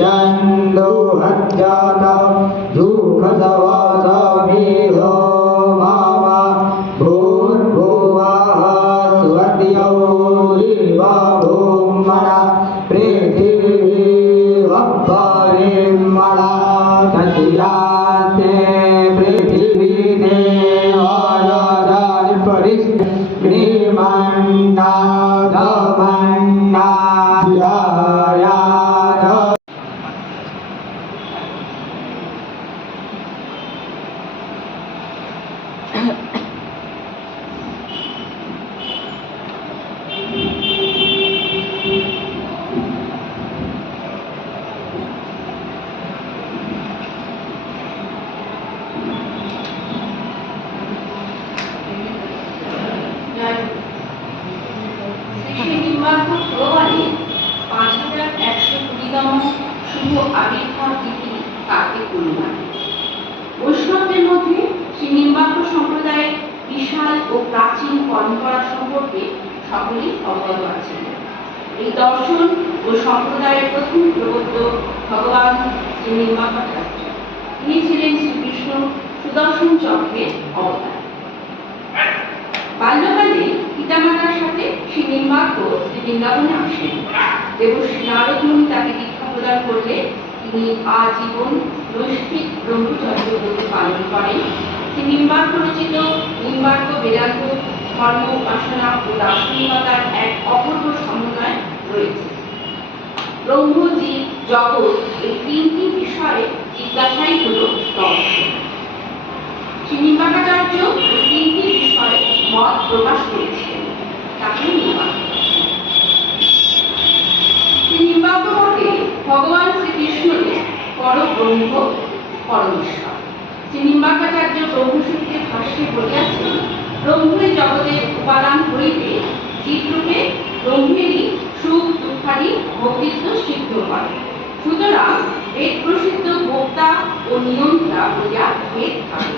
ौ हत्या নির্মাণ পরম্পরা সম্পর্কে সকলেই অবগত আছেন এই দর্শন ও সম্প্রদায়ের প্রথম প্রবর্তক ভগবান শ্রী নির্মাকাচার্য তিনি ছিলেন শ্রীকৃষ্ণ সুদর্শন চক্রের অবতার। বাল্যকালে পিতামাতার সাথে শ্রী নির্মাক্য শ্রী বৃন্দাবনে আসেন। দেবশ্রী নারদ মুনি তাকে দীক্ষা প্রদান করলে তিনি আজীবন নৈষ্ঠিক ব্রহ্মচর্য ব্রত পালন করেন। শ্রী নির্মাক্য রচিত নির্মাক্য বেদান্ত, ধর্ম, উপাসনা ও দার্শনিকতার এক অপূর্ব সমন্বয় রয়েছে। ব্রহ্ম জগৎ এই তিনটি বিষয়ে জিজ্ঞাসাই হল দর্শন। শ্রী মত প্রকাশ করেছিলেন তাকে নির্বাক ভগবান শ্রীকৃষ্ণের পরব্রহ্ম পরমেশ্বর। শ্রী নির্বাকাচার্য ব্রহ্মসূত্রে ভাষ্যে বলিয়াছেন ব্রহ্মই জগতের উপাদান হইতে জীবরূপে ব্রহ্মেরই সুখ দুঃখাদি ভক্তিত্ব সিদ্ধ হয়। সুতরাং বেদ প্রসিদ্ধ ভোক্তা ও নিয়ন্ত্রা হইয়া ভেদ থাকে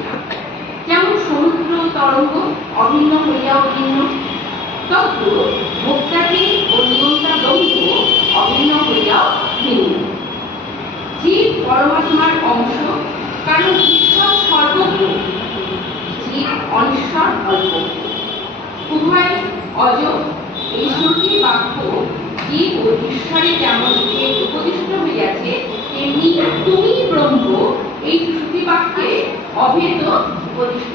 তরঙ্গ অভিন্ন হইয়া অভিন্ন। তত্ত্ব ভোক্তাটি ও নিয়ন্ত্রা ব্রহ্ম অভিন্ন হইয়া ভিন্ন। জীব পরমাত্মার অংশ, কারণ ঈশ্বর সর্বজ্ঞ জীব অনিশ্বর অল্প। উভয় অজ এই শ্রুতি বাক্য, জীব ও ঈশ্বরে যেমন ভেদ উপদিষ্ট হইয়াছে, তেমনি তুমি ব্রহ্ম, এই শ্রুতি বাক্যে অভেদ উপদিষ্ট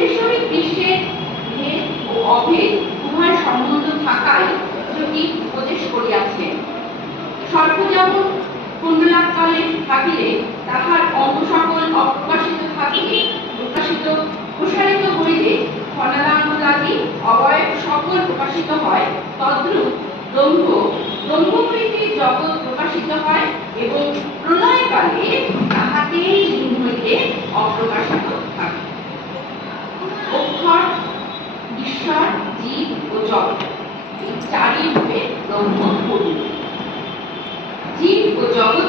ব্রহ্মের সহিত ও অভেদ উভয় সম্বন্ধ থাকায় যদি উপদেশ করিয়াছেন সর্প যেমন কুণ্ডলাকালে থাকিলে তাহার অঙ্গ সকল অপ্রকাশিত থাকিলে প্রকাশিত, প্রসারিত হইলে ফলাঙ্গলাদি অবয়ব সকল প্রকাশিত হয়, তদ্রূপ ব্রহ্ম ব্রহ্ম হইতে জগৎ প্রকাশিত হয় এবং প্রলয়কালে তাহাতেই লীন হইয়া বাড়ি রূপে জগৎ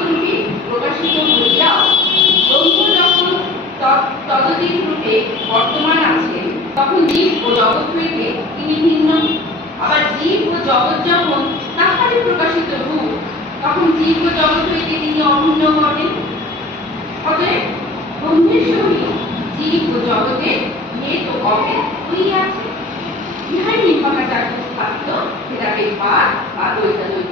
প্রকাশিত হইয়াও তখন জীব জগৎ হইতে তিনি ভিন্ন। আবার জীব ও জগৎ জীব ও জগৎ হইতে তিনি অভিন্ন হবেন হইয়াছে। Ini hanya pengajar kita tidak hebat, bagus dan.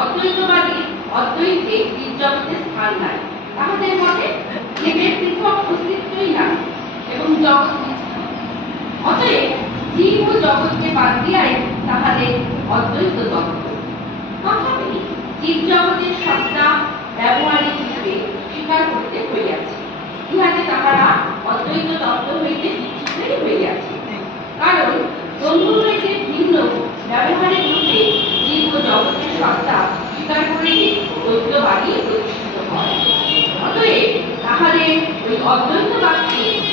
অদ্বৈতবাদী, অদ্বৈতে জীব জগতের স্থান নাই। তাহাদের মতে জীবের পৃথক অস্তিত্বই নাই এবং জগৎ অতএব জীব ও জগৎকে বাদ দিয়াই তাহাদের অদ্বৈত তত্ত্ব। তথাপি জীব জগতের সত্তা, ব্যবহারিক হিসাবে স্বীকার করতে হইয়াছে ইহাতে তাহারা অদ্বৈত তত্ত্ব হইতে বিচ্ছুতই হইয়াছে কারণ ব্রহ্ম হইতে ভিন্ন ব্যবহারিক রূপে জীব ও জগতের সত্তা স্বীকার করিলে দ্বৈতবাদী প্রতিষ্ঠিত হয় অতএব তাহাদের ওই অদ্বৈতবাদকে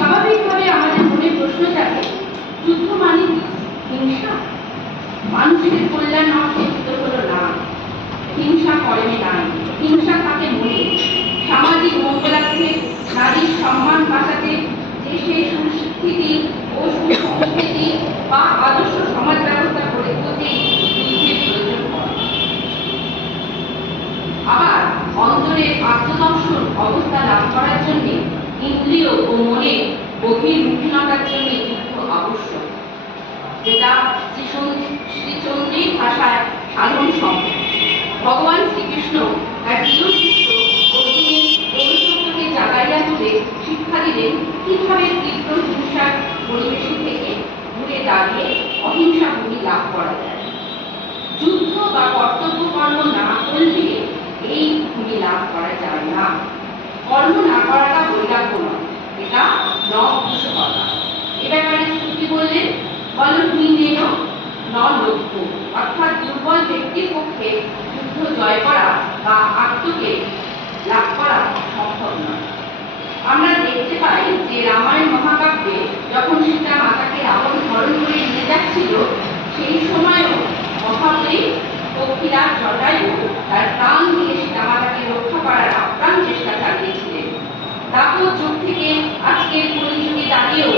স্বাভাবিকভাবে আমাদের মনে প্রশ্ন থাকে যুদ্ধ মানে? হিংসা? মানুষের কল্যাণ যুদ্ধ হলো না হিংসা করেনি নাই হিংসা থাকে মনে সামাজিক মঙ্গলার্থে নারীর সম্মান বাঁচাতে দেশের সুস্থিতি ও সুসংস্কৃতি বা আদর্শ সমাজ ব্যবস্থা গড়ে তুলতেই যুদ্ধের প্রয়োজন হয়। আবার অন্তরের আত্মদর্শন অবস্থা লাভ করার জন্য ইন্দ্রিয় ও মনে বহির্মুখীনতার জন্য যুদ্ধ আবশ্যক। যেটা শ্রীচন্দ্র- শ্রীচন্দ্রীর ভাষায় সাধন সম্ভব। ভগবান শ্রীকৃষ্ণ তার প্রিয় শিষ্য অর্জুনের পৌরসত্বকে জাগাইয়া তুলে শিক্ষা দিলেন, কীভাবে তীব্র হিংসার পরিবেশে থেকে ঘুরে দাঁড়িয়ে অহিংসা ভূমি লাভ করা যায়? যুদ্ধ বা কর্তব্য কর্ম না করলে এই ভূমি লাভ করা যায় না। কর্ম না করাটা বৈরাগ্য নয়। এটা নপুষকতা এ ব্যাপারে শ্রুতি বললেন? বলহীনেন ন লক্ষ্য অর্থাৎ দুর্বল ব্যক্তির পক্ষে যুদ্ধ জয় করা বা আত্মকে লাভ করা সম্ভব নয়। আমরা দেখতে পাই যে রামায়ণ মহাকাব্যে যখন সীতা মাতাকে রাবণ হরণ করে নিয়ে যাচ্ছিল, সেই সময়ও মহাবলী পক্ষীরা জটায়ু তার প্রাণ দিয়ে করার আপ্রাণ চেষ্টা চালিয়েছিলেন দাপট যুগ থেকে আজকের পরিস্থিতি দাঁড়িয়েও